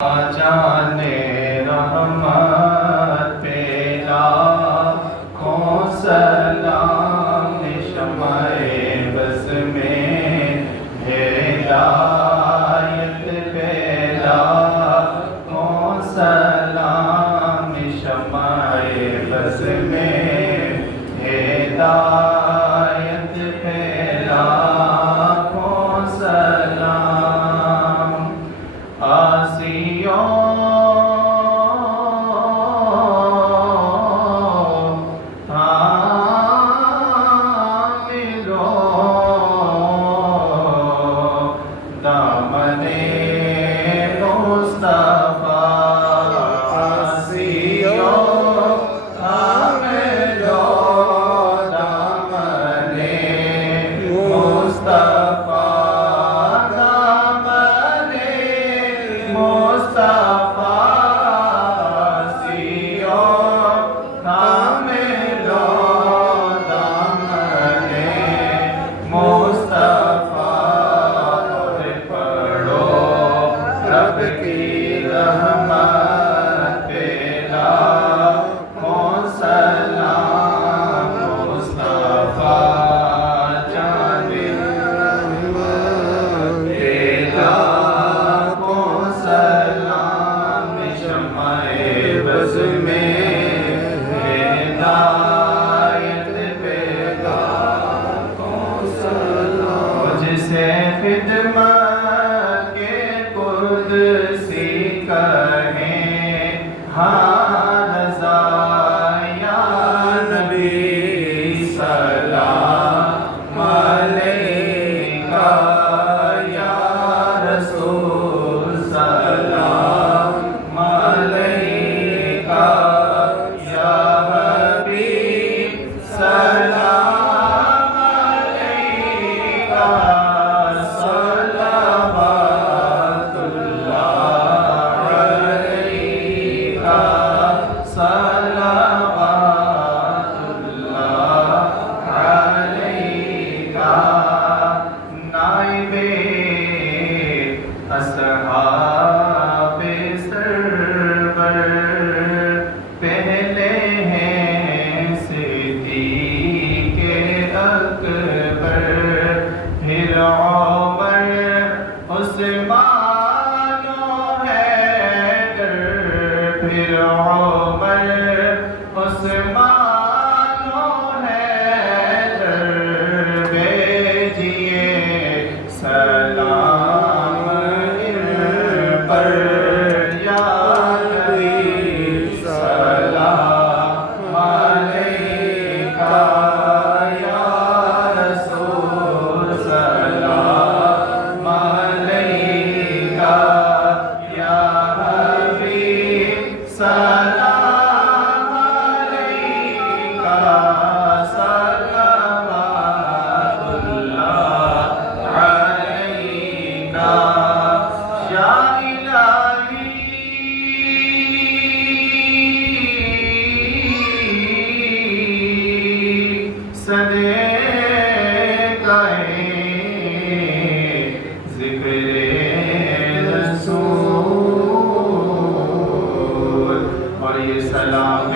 جانے رحمت پہ لاکھوں سلام، شمع بز میں ہدایت پہ لاکھوں سلام، شمع بز میں ہدایت پہ لاکھوں سلام۔ آسیوں دامن مصطفیٰ، آسیوں حاملو دامن مصطفیٰ، دامن مصطفیٰ، آسیوں حاملو دامن مصطفیٰ، رب کی رحمت پہ لاکھوں سلام، مصطفیٰ جان رحمت پہ لاکھوں سلام، شمع بز میں ہدایت پہ لاکھوں سلام، جسے خدمت کے قدسی کہیں ہاں رضا یا نبی، سلام علیکہ یا رسول، سلام علیکہ یا حبیب، سلام علیکہ، صلوات اللہ علیکہ، صلوات اللہ علیکہ، نائب اصحاب سرور، پہلے ہیں صدیق اکبر، پھر عمر، عثمان و حیدر، پھر عمر، عثمان و حیدر، بھیجیے سلام ان پر یا نبی، سلام علیکہ یا رسول، سلام علیکہ یا حبیب، سلام علیکہ، صلوات اللہ علیکہ، یا الہی صدقہ ذکر رسول، اور یہ سلام